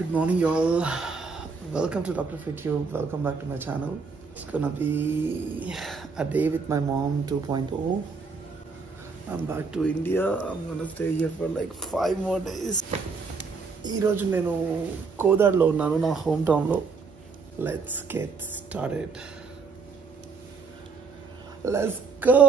Good morning, y'all. Welcome to Dr. FitTube. Welcome back to my channel. It's gonna be a day with my mom 2.0. I'm back to India. I'm gonna stay here for like 5 more days. ఈరోజు నేను కోదాడలో ఉన్నాను, నా home టౌన్లో. Let's get started. Let's go.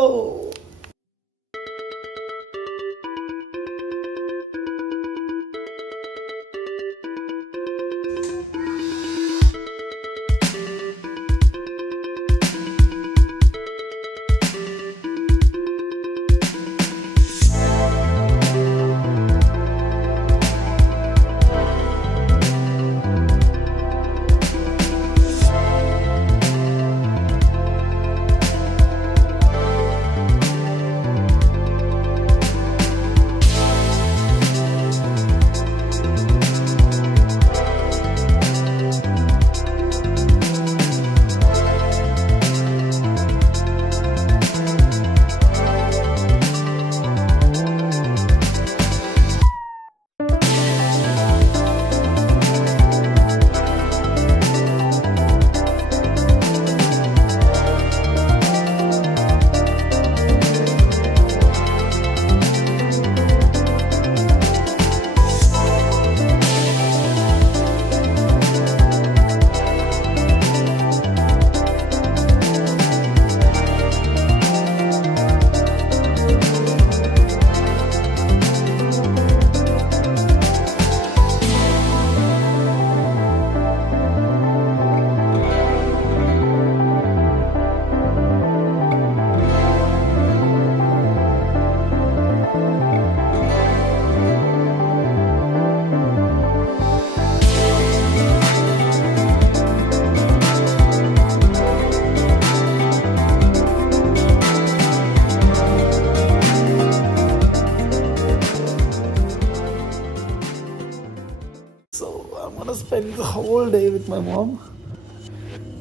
I'm gonna spend the whole day with my mom.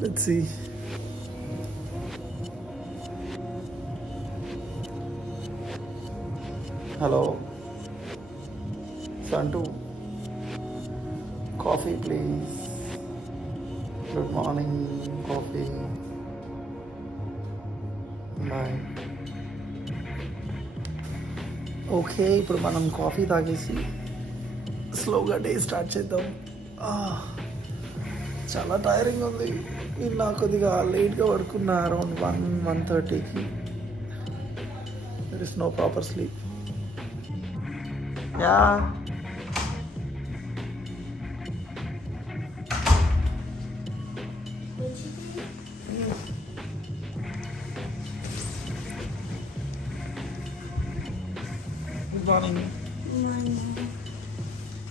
Let's see. Hello. Santu. Coffee, please. Good morning. Coffee. Bye. Okay, ఇప్పుడు మనం coffee తాగేసి స్లోగా day start చేద్దాం. చాలా టైరింగ్ ఉంది. నిన్న కొద్దిగా లేట్గా పడుకున్నా, అరౌండ్ 1:30కి. There is no proper sleep. Yeah good morning.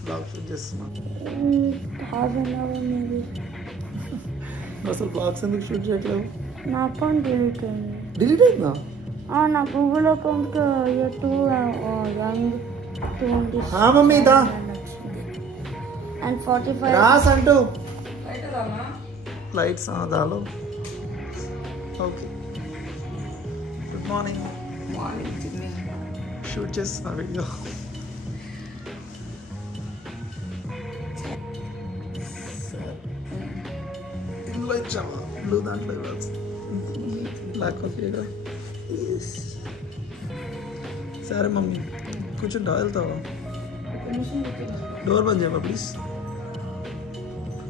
Blog shoot చేస్తున్నా. అసలు బ్లాగ్స్ ఎందుకు షూట్ చేయట్లేవు? నా అకౌంట్ డిలీట్ అయింది. డిలీట్ అయిందా? నా గూగుల్ అకౌంట్ మమ్మీ దా అండ్ 45 రాస్ అంటూ లైట్స్ దాలో. Okay, good morning. షూట్ చేస్తున్నా వీడియో. ఇందులో ఇచ్చావా? బ్లూ దాంట్లో బ్లాక్ కాఫీ. సరే మమ్మీ, కూర్చుంటా, వెళ్తావా? డోర్ బంద్ చేయవా ప్లీజ్?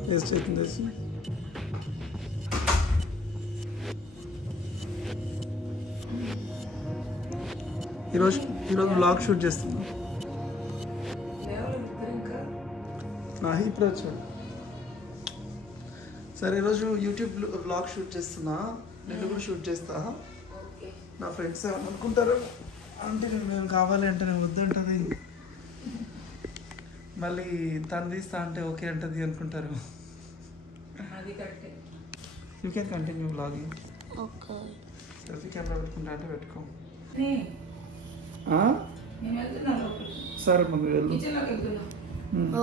వేస్ట్ అవుతుంది. ఈరోజు బ్లాగ్ షూట్ చేస్తున్నా. ఇప్పుడు వచ్చాడు. సరే, ఈరోజు యూట్యూబ్ బ్లాగ్ షూట్ చేస్తున్నా. నేను కూడా షూట్ చేస్తా. నా ఫ్రెండ్స్ అనుకుంటారు అంటే మేము కావాలి అంటే నేను వద్దంటది, మళ్ళీ తను తీస్తా అంటే ఓకే అంటది అనుకుంటారు. You can continue blogging. Selfie camera పెట్టుకుంటా అంటే పెట్టుకో. సరే మమ్మీ, వెళ్ళు.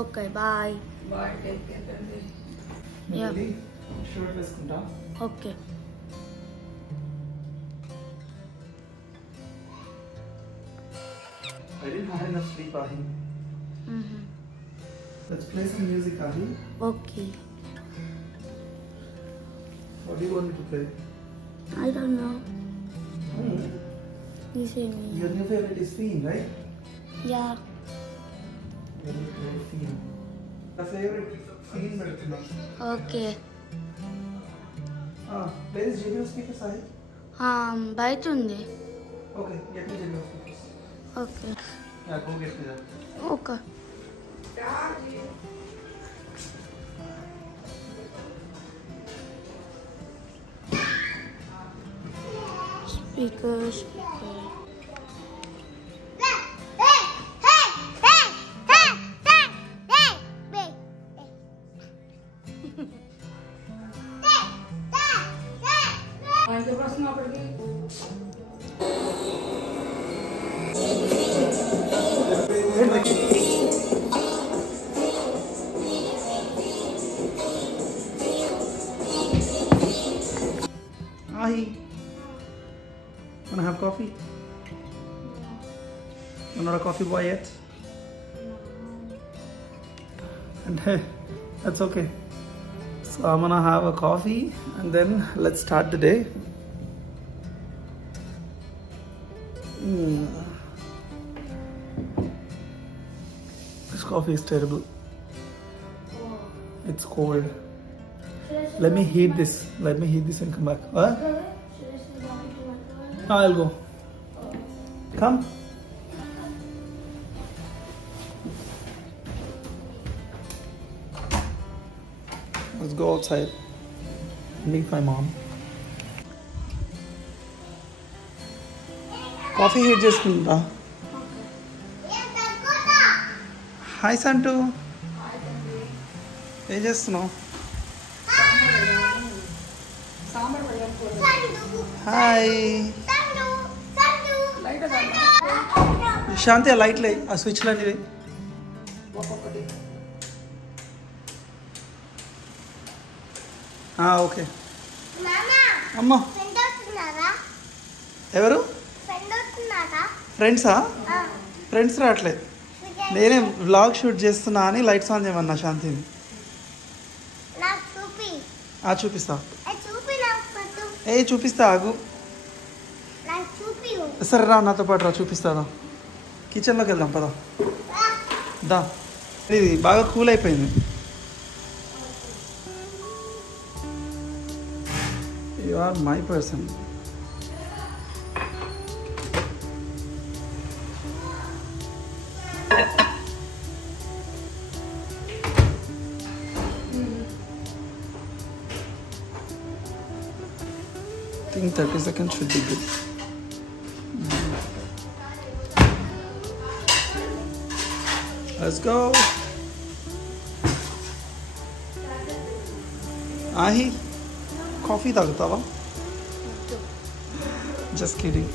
Okay, bye. షూట్ వేసుకుంటా. Okay. I didn't have enough sleep, Ahi. Let's play some music, Ahi. Okay. What do you want me to play? I don't know. You say me. Your new favorite is Fiend, right? Yeah. Very Fiend. My favorite Fiend medicine. Okay. Where is JBL speakers, Ahi? బయట ఉంది. Okay, get me JBL speakers. Okay. Yeah, go get me that. Okay. Speakers. Ahi, wanna have coffee? You're not a coffee boy yet? And that's okay. So I'm gonna have a coffee and then let's start the day. This coffee is terrible. It's cold. Let me heat this. Let me heat this and come back. What? I'll go. Come. Let's go outside. Meet my mom. Coffee heat చేసుకుంటా. Hi సంటూ. ఏం చేస్తున్నావు? Hi. శాంతి ఆ లైట్లు ఆ స్విచ్లు అనేవి. Okay. అమ్మా ఎవరు? ఫ్రెండ్సా? ఫ్రెండ్స్ రావట్లేదు. నేనే వ్లాగ్ షూట్ చేస్తున్నా అని లైట్స్ ఆన్ చేయమన్నా శాంతిని. చూపిస్తా. చూపిస్తా ఆగు. సరే రా నాతో పాటు రా చూపిస్తాదా. కిచెన్లోకి వెళ్దాం పదా. దా. ఇది బాగా కూల్ అయిపోయింది. You are my person. I think 30 seconds should be good. Let's go. Ahi, coffee tagtawa? Just kidding.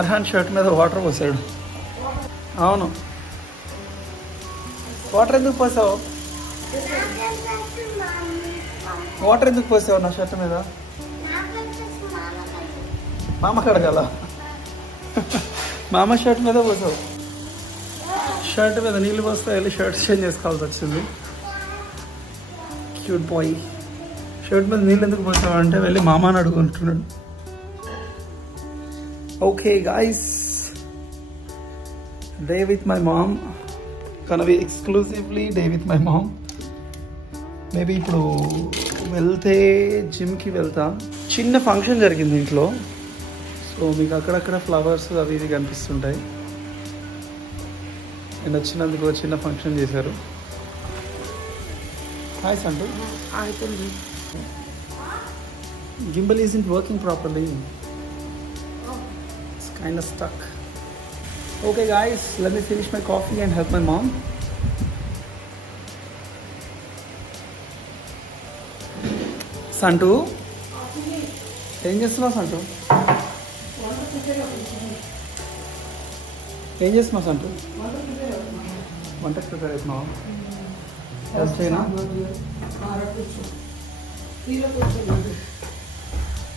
Arhan shirt మీద వాటర్ పోసాడు. అవును. వాటర్ ఎందుకు పోసావు? వాటర్ ఎందుకు పోసావు నా షర్ట్ మీద? మామ కడగాల. మామ షర్ట్ మీద పోసావు. షర్ట్ మీద నీళ్ళు పోస్తే వెళ్ళి షర్ట్ చేంజ్ చేసుకోవాల్సి వచ్చింది. Cute boy. షర్ట్ మీద నీళ్ళు ఎందుకు పోసావు అంటే వెళ్ళి మామని అడుగుంటున్నాడు. Okay guys, day with my mom. Gonna be exclusively day with my mom. Maybe ఇప్పుడు వెళ్తే జిమ్కి వెళ్తా. చిన్న ఫంక్షన్ జరిగింది ఇంట్లో. సో మీకు అక్కడక్కడ ఫ్లవర్స్ అవి ఇవి కనిపిస్తుంటాయి. నేను వచ్చినందుకు చిన్న ఫంక్షన్ చేశారు. Hi Santu. Gimbal isn't working properly. It's kind of stuck. Okay guys, let me finish my coffee and help my mom. సంటూ ఏం చేస్తున్నావు? సంటూ ఏం చేస్తున్నావు? సంటూ వంటకు ప్రిపేర్ అవుతున్నావా? హెల్ప్ చేయనా?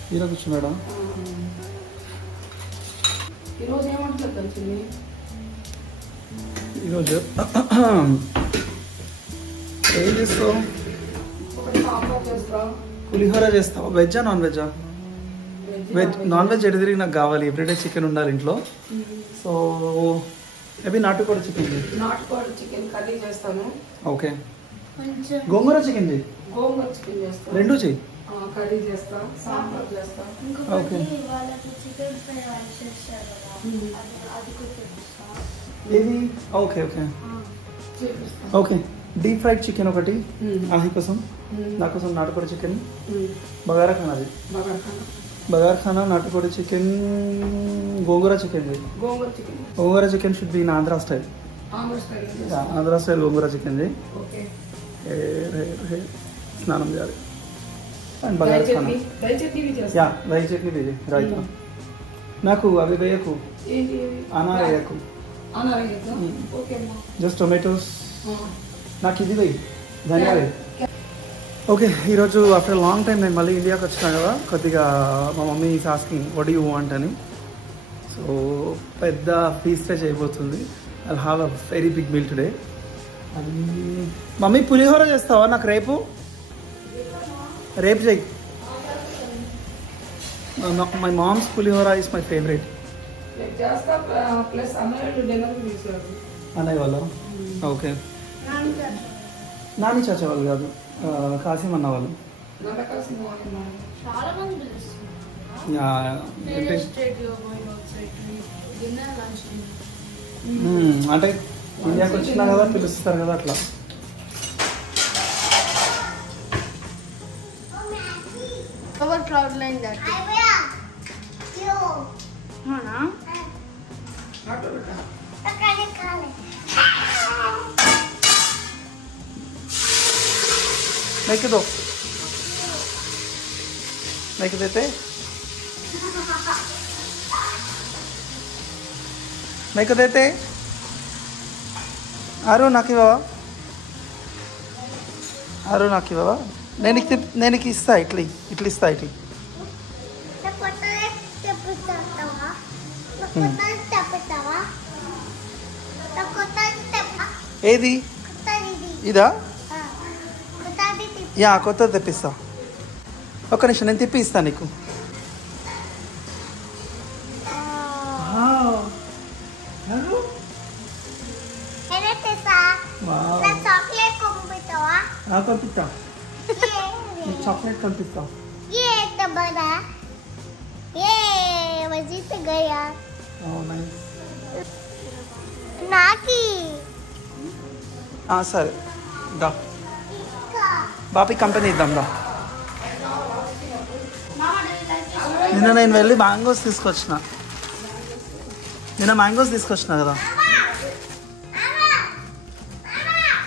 హీరో కూర్చున్నాడా? ఈరోజు ఏమంటుంది తెలిసింది? ఈరోజు ఏం చేస్తావు? ఒకటి సాంబార్ చేస్తా. పులిహోర చేస్తావా? వెజ్జా నాన్ వెజ్జా? వెజ్. నాన్ వెజ్ ఎటు తిరిగి నాకు కావాలి. ఎవ్రీడే చికెన్ ఉండాలి ఇంట్లో. సో మేబీ నాటుకోడి చికెన్. నాటుకోడి చికెన్ కర్రీ చేస్తాను. ఓకే. కొంచెం గోంగూర చికెన్ చేయి. గోంగూర చికెన్ చేస్తాను. రెండు చెయ్యి. కర్రీ చేస్తా, సాంబార్ చేస్తా. ఓకే. వాళ్ళకి చికెన్ ఫ్రై చేస్తారు కదా, అది కూడా తెప్పిస్తా. ఏది? ఓకే ఓకే చేపిస్తా. ఓకే. డీప్ ఫ్రైడ్ చికెన్ ఒకటి ఆహి కోసం, నా కోసం నాటుకోడి చికెన్, బగారా ఖానా అది, బగారా ఖానా, నాటుకోడి చికెన్, గోంగూర చికెన్ చేయి. Gongura chicken. Gongura chicken should be in Andhra style. Andhra style gongura chicken చేయి. ఓకే. స్నానం చేయాలి. అండ్ బగారా ఖానా. యా, దహి చట్నీ వేయి. రైతా నాకు అవి వేయకు, అనార్ వేయకు, జస్ట్ టొమాటోస్. నాకు ఇది వేయి, ధనియా వేయి. ఓకే. ఈరోజు ఆఫ్టర్ లాంగ్ టైం నేను మళ్ళీ ఇండియాకి వచ్చినా కదా, కొద్దిగా మా mummy is asking what you want అని. సో పెద్ద ఫీస్టే చేయబోతుంది. I have a very big meal today. Mummy pulihora చేస్తావా నాకు రేపు? రేపు చెయ్యి. My mom's pulihora is my favourite. అన్నయ్య వాళ్ళు? ఓకే. నాని చాచా వాళ్ళు కాదు, కాసిం అన్న వాళ్ళు. చాలా మంది అంటే ఇండియాకి వచ్చినా కదా పిలుస్తారు కదా అట్లా. క్లౌడ్ లైన్ मैं दो, मैं देते, मैं देते. आरो नाकी बाबा, आरो नाकी बाबा. నేను ఇస్తా ఇట్లీ ఇస్తా ఇట్లీ. ఏది? ఇదా? యా, కొత్తది తెప్పిస్తా. ఒక్క నిమిషం, నేను తిప్పి ఇస్తా నీకు. పంపిస్తా, చాక్లెట్ పంపిస్తా. సరే దా, బాపి కంపెనీ ఇద్దాం దా. నిన్న నేను వెళ్ళి మ్యాంగోస్ తీసుకొచ్చిన కదా.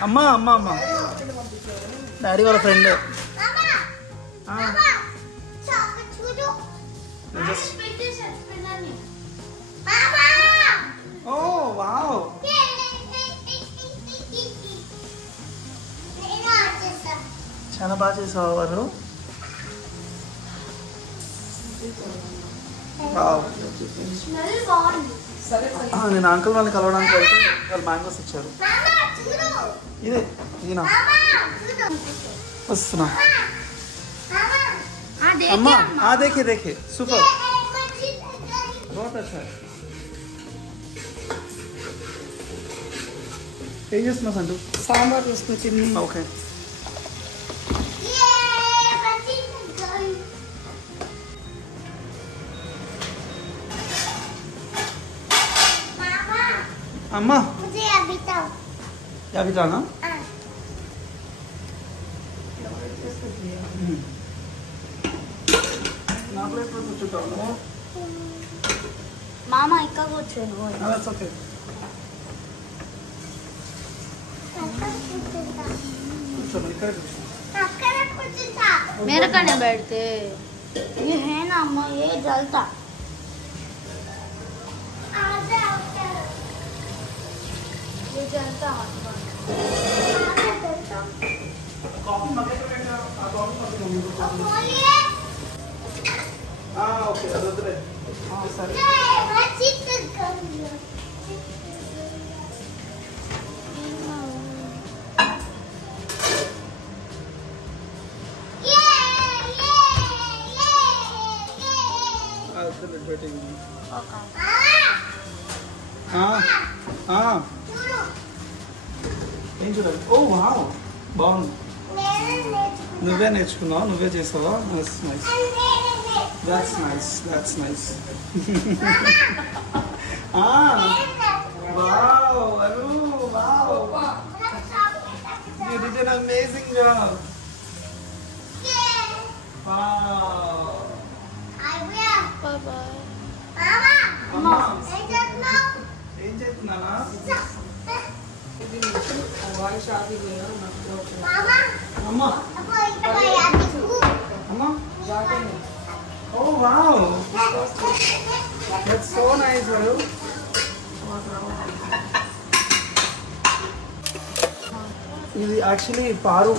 అమ్మా అమ్మా అమ్మా, డాడీ వాళ్ళ ఫ్రెండ్. ఓ వావ్, చాలా బాగా చేసావు వారు. నేను అంకుల్ వాళ్ళని కలవడానికి వెళ్తే వాళ్ళు మ్యాంగోస్ ఇచ్చారు. ఇదే ఈయన వస్తున్నా. అమ్మా దేఖే దేఖే, సూపర్, बहुत अच्छा है. ఏం చేస్తున్నావు సంటు? సాంబార్ తీసుకొచ్చింది. ఓకే. అమ్మా అవి తానా? నా ప్లేట్ లో కూర్చుంటావు. మామ ఇక్కడ కూర్చోను. ఓకే. मेरे कने बैठते ये है ना अम्मा, ये जलता. ये जलता. कॉफी मगे तो बेटा आ कॉफी मगे ఓకే అదొద్దులే. సరే ఏం చూడాలి? ఓ వావ్, బాగుంది. నువ్వే నేర్చుకున్నావు, నువ్వే చేసావా? That's nice. Wow, Anu, wow. You did an amazing job. Wow. Mama. ఏం చేస్తున్నానా? అమ్మా. Oh wow. That's so nice, Anu. ఇది యాక్చువల్లీ పారు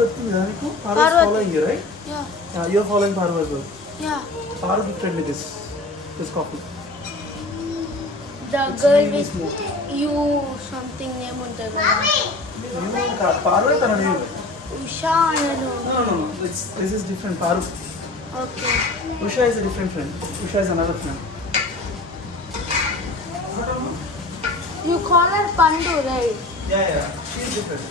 వచ్చింది కదా నీకు? Paru following you, right? Yeah. You're following Paru as well. Yeah. Paru gifted me this coffee. The It's girl really with smooth. you something name ఉంటుంది. Paru is her name. Usha అనను. No. This is different. Paru. Okay. Usha is a different friend. Usha is another friend. You call her Pandu, right? Yeah. She's different.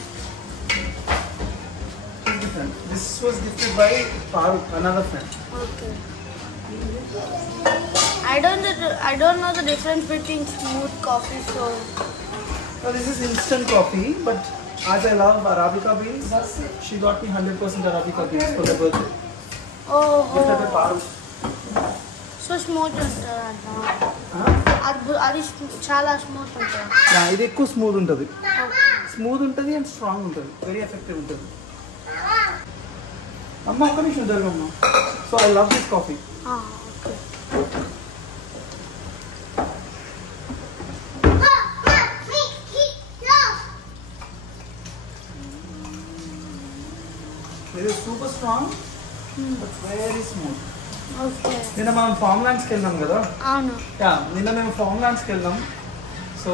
This was gifted by Paru, another friend. Okay. I don't know the difference between smooth coffee, so. Well, this is instant coffee, but as I love Arabica beans, she got me 100% Arabica beans for the birthday. Gifted by Paru. So smooth ఉంటుందంట. అది చాలా smooth ఉంటుంది. ఇది ఎక్కువ smooth ఉంటుంది. Smooth ఉంటుంది and strong ఉంటుంది. Very effective ఉంటుంది. అమ్మ ఒక్క నిమిషం జరగమ్మ. So I love this coffee. ఇది super strong but very smooth. నిన్న మనం ఫామ్ ల్యాండ్స్కి వెళ్ళాం కదా? అవును. నిన్న మేము ఫామ్ ల్యాండ్స్కి వెళ్ళాం. సో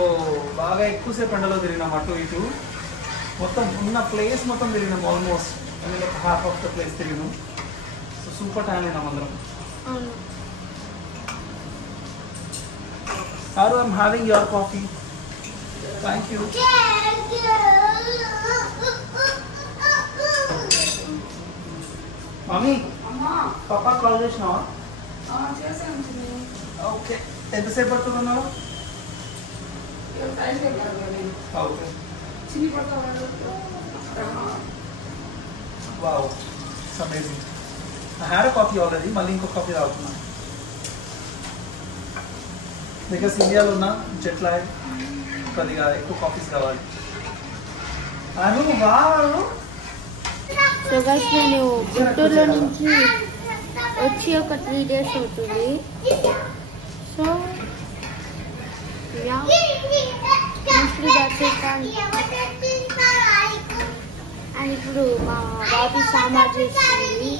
బాగా ఎక్కువసేపు ఎండలో తిరిగినాం, అటు ఇటు మొత్తం ఉన్న ప్లేస్ మొత్తం తిరిగినాం. ఆల్మోస్ట్ అందులో హాఫ్ ఆఫ్ ద ప్లేస్ తిరిగినాం. సో సూపర్ టైం అయినాం అందరం. Aru, I'm having your coffee. Thank you. Mommy, Papa call this now. Okay. ఎంతసేపు పడుతున్నావు? Okay. Wow, it's amazing. I had a coffee already. మళ్ళీ ఇంకో కాఫీ తాగుతున్నా. Because ఇండియాలో ఉన్న జెట్ లాగ్ కొద్దిగా ఎక్కువ కాఫీస్ కావాలి. అను వావ్. సో గైస్ నేను గుంటూరులో నుంచి వచ్చి ఒక 3 days అవుతుంది. So yeah mostly that's it. And ఇప్పుడు మా బాబీ సాంబార్ చేస్తుంది.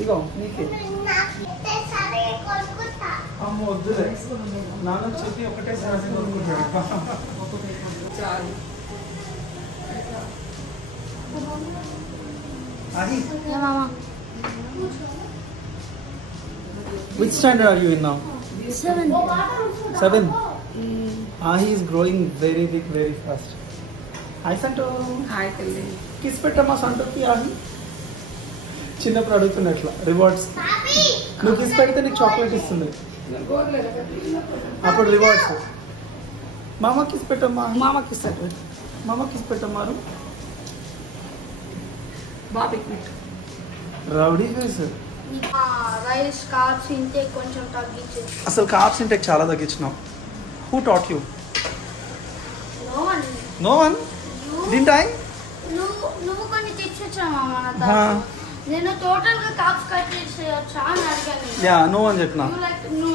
ఇగో నీకే. అమ్మ వద్దులే, నాన్న చెప్పి ఒకటేసారి కొనుక్కుంటాడు. అది Which standard are you in now? 7. Ahi is growing very big, very fast. Hi Santu. Hi Kalli. Kiss petama Santu ki Ahi. చిన్నప్పుడు అడుగుతున్నట్లా రివార్డ్స్. నువ్వు కిస్ పెడితే నీకు చాక్లెట్ ఇస్తుంది. అప్పుడు రివార్డ్స్. మామ కిస్ పెట్టమ్మా. మామ కిస్ పెట్టమ్మారు. Rowdy face. Rice carbs intake కొంచెం తగ్గించు. అసలు కార్బ్స్ ఇంటేక్ చాలా తగ్గించినావు. Who taught you? No one. Didn't I? నువ్వు కొన్ని టిప్స్ ఇచ్చావా మన? నేను టోటల్ గా కార్బ్స్ కట్ చేయొచ్చా అని అడిగాను. యా, నో అని చెప్పినా. యు లైక్ నో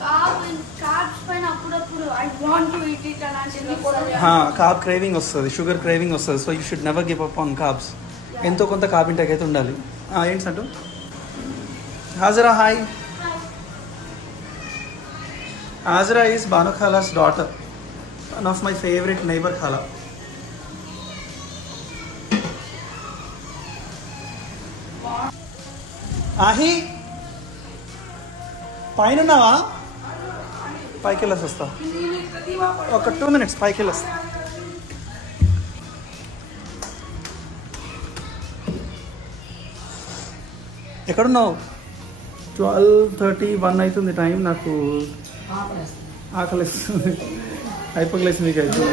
కార్బ్స్ పైన అప్పుడప్పుడు I want to eat it అని అంటే కార్బ్ క్రేవింగ్ వస్తుంది, షుగర్ క్రేవింగ్ వస్తుంది. So you should never give up on carbs. ఎంతో కొంత కార్బ్ ఇంటేక్ అయితే ఉండాలి. ఏంటి సంటు? హాజరా. హాయ్. హాజరా ఈస్ బాను ఖాలాస్ daughter. One of my favourite neighbour ఖాలా. ఆహి పైన ఉన్నావా? పైకి వెళ్ళేసి వస్తా. ఒక 2 minutes పైకి వెళ్ళొస్తా. ఎక్కడున్నావు? 12:31 అవుతుంది టైం. నాకు ఆకలిస్తుంది. అయిపోగలేసి మీకు అయితే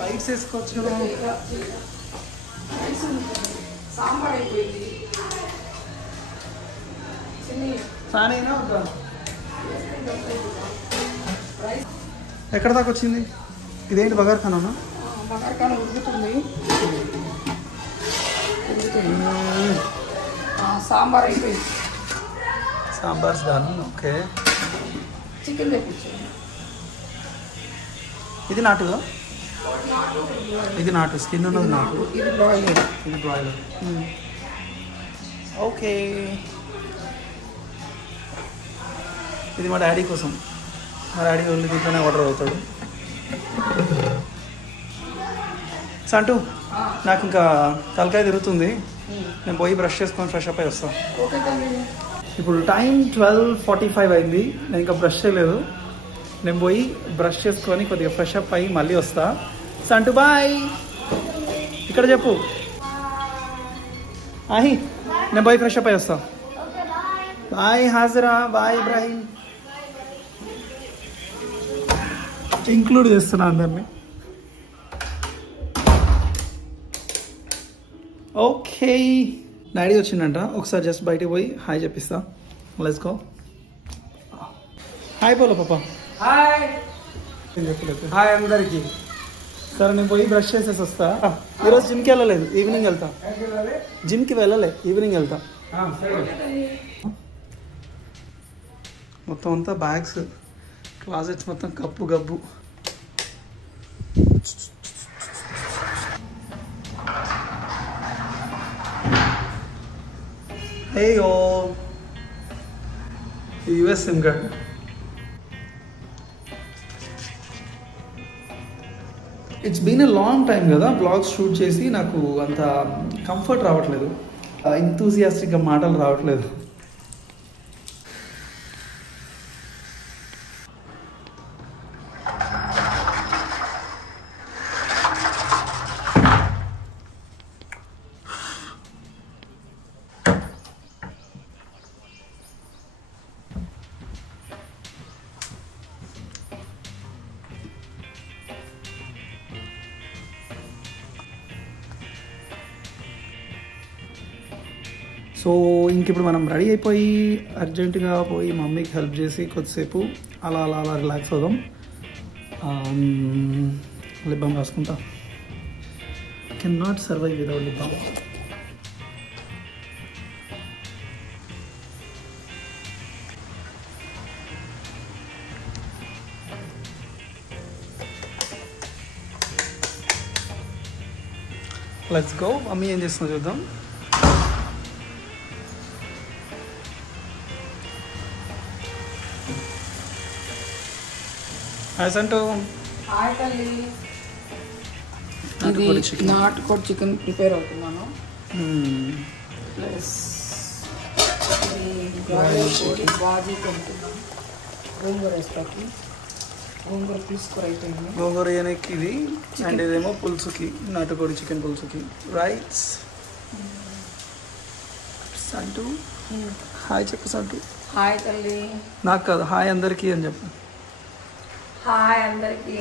లైట్స్ వేసుకోవచ్చు కదా. సాంబార్ అయిపోయింది. ఫ్యాన్ అయినా ఎక్కడ దాకా వచ్చింది? ఇదేంటి బగార్ ఖానా? బగార్ ఖానా ఉడుకుతుంది. సాంబార్ అయిపోయింది. సాంబార్ డన్. ఓకే, చికెన్ తెప్పించాను. ఇది నాటుగా? ఇది నాటు, స్కిన్ ఉన్నది నాటు. ఇది బ్రాయిలర్. ఇది బ్రాయిలర్. ఓకే, ఇది మా డాడీ కోసం. మా డాడీ ఓన్లీ దీంట్లోనే ఆర్డర్ అవుతాడు. సంటూ, నాకు ఇంకా తలకాయ తిరుగుతుంది. నేను పోయి బ్రష్ చేసుకొని ఫ్రెష్ అప్ అయి వస్తాను. ఓకే తల్లి. ఇప్పుడు టైం 12:45 అయింది. నేను ఇంకా బ్రష్ చేయలేదు. నేను పోయి బ్రష్ చేసుకొని కొద్దిగా ఫ్రెష్ అప్ అయ్యి మళ్ళీ వస్తా. సంటూ బాయ్. ఇక్కడ చెప్పు. ఆహి, నేను పోయి ఫ్రెష్ అప్ అయి వస్తా. Bye Hajra. Bye Ibrahim. Include చేస్తున్నా అందరినీ. ఓకే, డాడీ వచ్చిందంట. ఒకసారి జస్ట్ బయటికి పోయి హాయ్ చెప్పిస్తా. Let's go. హాయ్ పోలో పాప. హాయ్. హాయ్ అందరికి. సరే, నేను పోయి బ్రష్ చేసేసి వస్తా. ఈరోజు జిమ్కి వెళ్ళలేదు, ఈవినింగ్ వెళ్తా. జిమ్కి వెళ్ళలే, ఈవినింగ్ వెళ్తా. మొత్తం అంతా బ్యాగ్స్, క్లాజెట్స్ మొత్తం కప్పు గబ్బు. Hey all, US SIM card. It's been a long time కదా బ్లాగ్స్ షూట్ చేసి. నాకు అంత కంఫర్ట్ రావట్లేదు, ఎంతూజియాస్టిక్గా మాటలు రావట్లేదు. సో ఇంక ఇప్పుడు మనం రెడీ అయిపోయి అర్జెంటుగా పోయి మమ్మీకి హెల్ప్ చేసి కొద్దిసేపు అలా అలా అలా రిలాక్స్ అవుదాం. లిప్ బామ్ రాసుకుంటా. Can not survive without lip balm. Let's go. Mummy ఏం చేస్తుందో చూద్దాం. హాయ్ సంటూ. హాయ్ తల్లి. ఇది నాటుకోడి చికెన్ ప్రిపేర్ అవుతున్నాను. ప్లస్ కోడి బాజీ కొంటున్నాను. గోంగూర వేస్తాకి. గోంగూర తీసుకుని అయిపోయింది. గోంగూర వేయడానికి ఇది, అండ్ ఇదేమో పులుసుకి, నాటుకోడి చికెన్ పులుసుకి. రైట్స్. సంటూ హాయ్ చెప్పు. సంటూ హాయ్ తల్లి. నాకు కాదు, హాయ్ అందరికీ అని చెప్పు. హాయ్ అందరికి.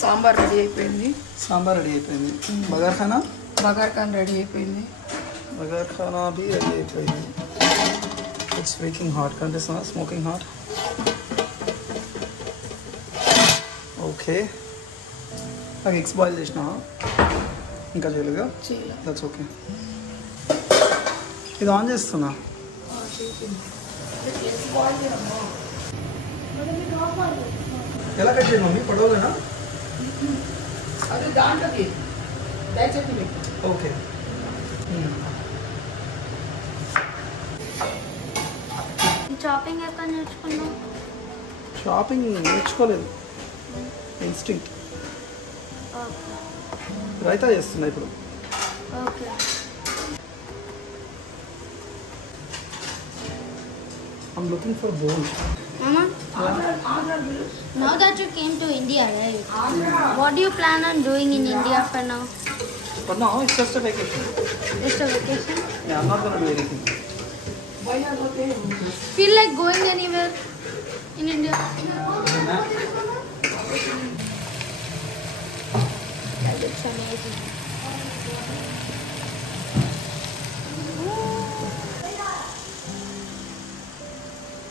సాంబార్ రెడీ అయిపోయింది. సాంబార్ రెడీ అయిపోయింది. బగార్ ఖానా? బగార్ ఖానా రెడీ అయిపోయింది. బగార్ ఖానా బి రెడీ అయిపోయింది. ఇట్స్ మేకింగ్ హాట్, కనిపిస్తుందా? Smoking hot. ఓకే, నాకు ఎగ్స్ బాయిల్ చేసినా ఇంకా చేయలేదుగా? That's okay. ఇది ఆన్ చేస్తున్నా. ఎలా కట్ చేయండి మమ్మీ? పొడవునా? అది దాంట్లోకి దయచేసి. ఓకే. షాపింగ్ ఎక్కడ నేర్చుకున్నావు? షాపింగ్ నేర్చుకోలేదు, ఇన్స్టింక్ట్. రైతా చేస్తున్నా ఇప్పుడు. Okay. I'm looking for bowl. Mama, now that you came to India, right? What do you plan on doing in India for now? But no, it's just a vacation. Just a vacation? Yeah, I'm not gonna do anything. Why are you okay? Feel like going anywhere in India? That looks amazing.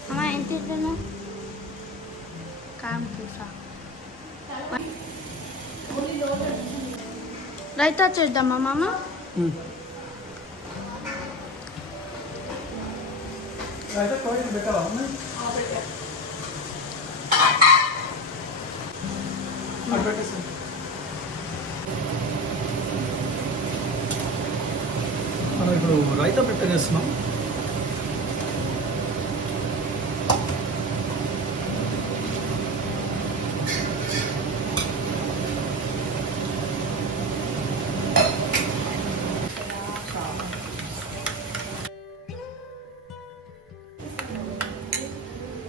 Mama, ఎంత ఇవ్వను? Com చూసా. రైతా చేద్దామా మామ? రైతా కోడి పెట్టావా? మనం ఇప్పుడు రైతా పెట్ట చేస్తున్నాం.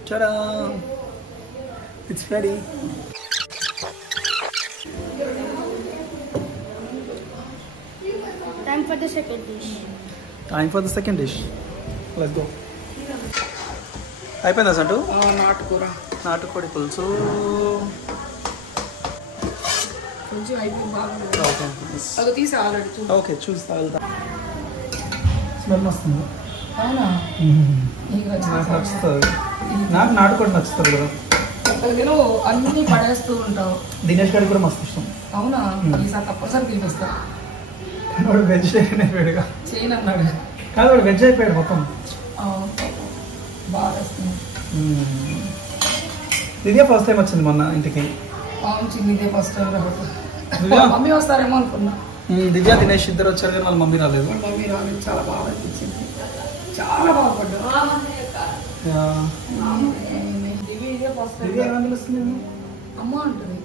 Ta-da! It's ready. Time for the second dish. Time for the second dish. Let's go. అయిపోయిందా సంటు? నాటుకూర నాటుకోడి పులుసు. కొంచెం అయిపోయింది బాగుంది. ఓకే. అది తీసి ఆల్రెడీ చూ. ఓకే చూస్తా వెళ్తా. స్మెల్ వస్తుంది. అవునా? నీకు నాకు నచ్చింది? నచ్చుతుంది. నాకు నాటుకోడి నచ్చుతుంది కదా. నేను అన్ని పడేస్తూ ఉంటావు. దినేష్ గారికి కూడా మస్తు ఇష్టం. అవునా? ఈసారి తప్పనిసరి పిలిపిస్తా. వాడు వెజ్ అయిపోయాడుగా. చేయను అన్నాడు. కాదు వాడు వెజ్ అయిపోయాడు మొత్తం. బాగా వస్తుంది. ఇదే ఫస్ట్ టైం వచ్చింది మొన్న ఇంటికి. అవును చిన్న ఇదే ఫస్ట్ టైం రావద్దు. దివ్య? మమ్మీ వస్తారేమో అనుకున్నా. దివ్య దినేష్ ఇద్దరు వచ్చారు కానీ వాళ్ళ మమ్మీ రాలేదు. వాళ్ళ మమ్మీ రాలేదు. చాలా బాగా అనిపించింది. చాలా బాగుపడ్డా. దివ్య ఇదే ఫస్ట్ టైం. దివ్య ఏమని పిలుస్తుంది నిన్ను? అమ్మ అంటుంది.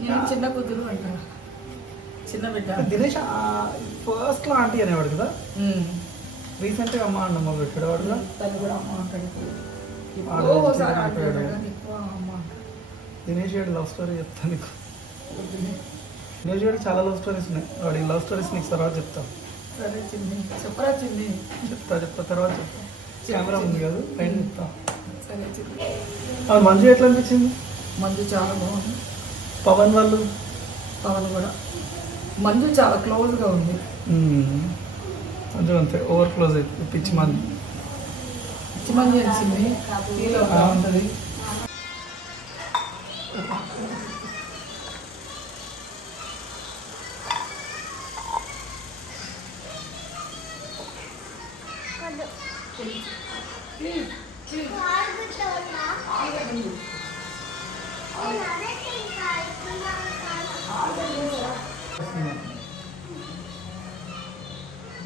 నేను చిన్న కూతురు అంటాను. చిన్న బిడ్డ. దినేష్ ఫస్ట్ లో ఆంటీ అనేవాడు కదా. రీసెంట్ గా అమ్మ అన్న మొదలు పెట్టాడు వాడు కూడా. తను కూడా అమ్మ అంటాడు. ఆడ ఒకసారి అంటాడు. అంటాడు ఎక్కువ అమ్మ అంటాడు. దినేష్ గారి లవ్ స్టోరీ చెప్తాను నీకు. దినేష్ గారికి చాలా లవ్ స్టోరీస్ ఉన్నాయి. వాడి లవ్ స్టోరీస్ నీకు తర్వాత చెప్తా. సరే చిన్ని చెప్పరా చిన్ని. చెప్తా తర్వాత చెప్తా. కెమెరా ఉంది కదా పైన చెప్తా. సరే చిన్ని. అది మంజు ఎట్లా అనిపించింది? మంజు చాలా బాగుంది. పవన్ వాళ్ళు పవన్ కూడా. మంజు చాలా క్లోజ్గా ఉంది. మంజు అంతే ఓవర్ క్లోజ్ అయిపోయింది. పిచ్చి మంది. పిచ్చి మంజు వచ్చింది. ఫీల్ అవుతా ఉంటుంది.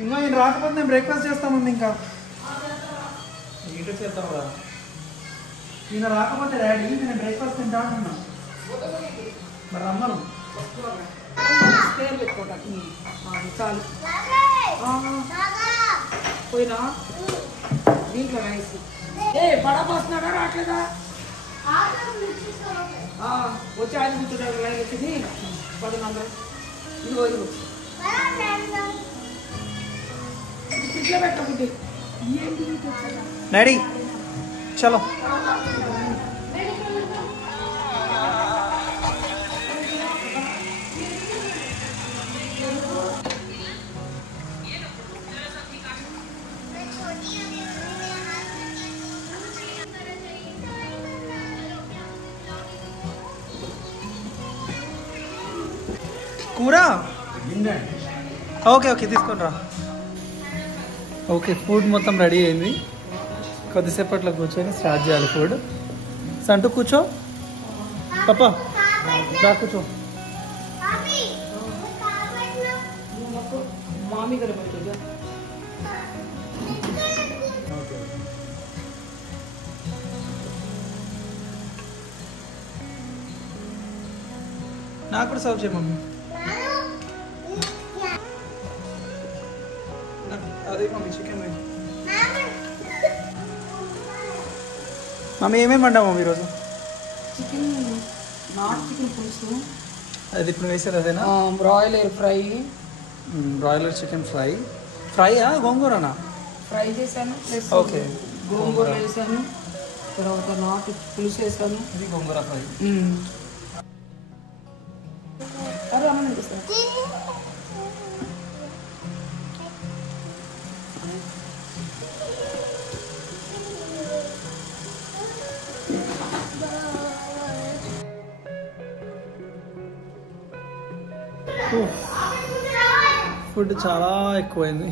ఇంకా నేను రాకపోతే నేను బ్రేక్ఫాస్ట్ చేస్తామండి. ఇంకా ఇంటర్ చేద్దాం కదా. ఈయన రాకపోతే డాడీ నేను బ్రేక్ఫాస్ట్ తింటా అంటున్నా. మరి రమ్మను. పేరు పెట్టుకోవటానికి చాలు. పోయినా దీంట్లో రైస్. బడా పోస్తున్నాడా రావట్లేదా? వచ్చి ఆయన కూర్చున్నాడు. లైన్ వచ్చేసి పడునందరూ. ఇదిగో ఇదిగో ఫ్రిడ్జ్లో పెట్టబుద్ది. డాడీ చలో. కూర ఓకే ఓకే తీసుకొని రా. ఓకే ఫుడ్ మొత్తం రెడీ అయింది. కొద్దిసేపట్లో కూర్చొని స్టార్ట్ చేయాలి ఫుడ్. సంటూ కూర్చో. పాపా రా కూర్చో. మామీ గారు పడుతుందా? నాకు కూడా సర్వ్ చేయ మమ్మీ. అదే మమ్మీ చికెన్ మమ్మీ ఏమేమి వండాము మమ్మీ ఈరోజు? చికెన్ నాట్ చికెన్ పులుసు, అది ఇప్పుడు వేసేది అదేనా? Broiler fry, broiler chicken fry. ఫ్రైయా గోంగూరనా? ఫ్రై చేశాను ప్లస్ ఓకే గోంగూర వేసాను, తర్వాత నాటు పులుసు వేసాను. ఇది గోంగూర ఫ్రై. అరే అమ్మ నేను చేస్తాను. ఫుడ్ చాలా ఎక్కువైంది.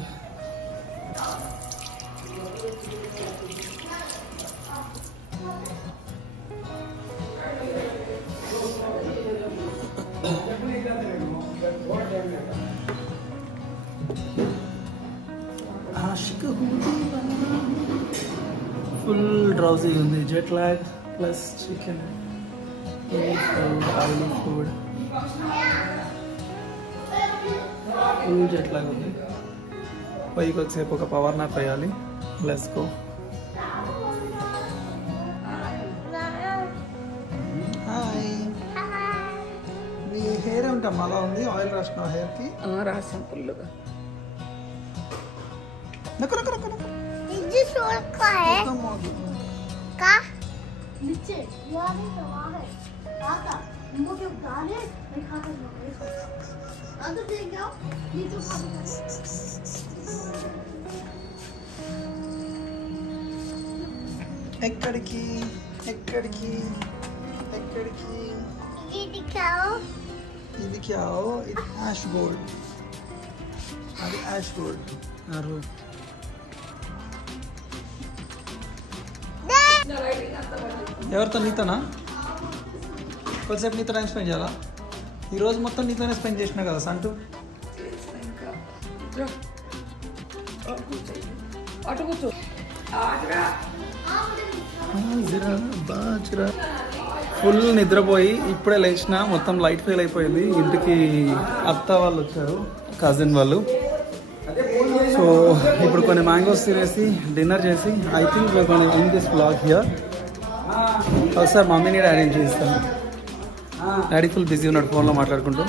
ఫుల్ డ్రౌజీ ఉంది. Jet lag plus chicken, oily food, full jet lag ఉంది. పైకి వచ్చేపు ఒక పవర్ నాప్ వేయాలి. Let's go. Hi. Me hair ఉంటాం అలా ఉంది. ఆయిల్ రాసిన హెయిర్కి రాసాం ఫుల్గా. నక్క నక్క నక్క నక్క. नीचे यहाँ भी तो वहाँ है काका इनको क्यों डाले मैं खाता हूँ अंदर देख जाओ ये तो खाता ఎక్కడికి ఎక్కడికి ఎక్కడికి? ये दिखाओ ఇది క్యాओ? ఇది యాష్ గోల్డ్. అది యాష్ గోల్డ్. అరు ఎవరితో? నీతోనా? కొద్దిసేపు నీతో టైం స్పెండ్ చేయాలా? ఈరోజు మొత్తం నీతోనే స్పెండ్ చేసినా కదా సంటూ. అటు కూర్చో. ఫుల్ నిద్రపోయి ఇప్పుడే లేచిన. మొత్తం లైట్ ఫెయిల్ అయిపోయింది. ఇంటికి అత్త వాళ్ళు వచ్చారు, కజిన్ వాళ్ళు. సో ఇప్పుడు కొన్ని మ్యాంగోస్ తినేసి డిన్నర్ చేసి ఐ థింక్ కొన్ని ఇన్ దిస్ బ్లాగ్ హియర్. ఒకసారి మమ్మీని డాడీని చూపిస్తాను. డాడీ ఫుల్ బిజీ ఉన్నాడు ఫోన్లో మాట్లాడుకుంటూ.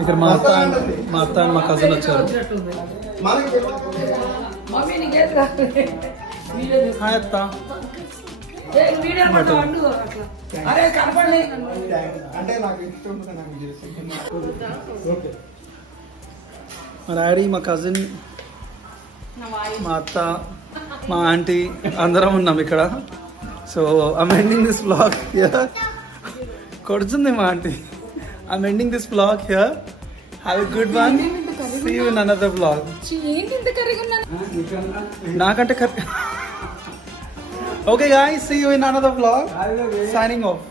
ఇక్కడ మా అత్త అండ్ మా కజిన్ వచ్చారు. హాయ్ అత్త. మా డాడీ, మా కజిన్, మా అత్త, మా ఆంటీ అందరం ఉన్నాం ఇక్కడ. So I'm ending this vlog here. కొడుతుంది మా aunty. I'm ending this vlog here. Have a good one. See you in another vlog. నాకంటే curry. Okay guys, see you in another vlog. Signing of.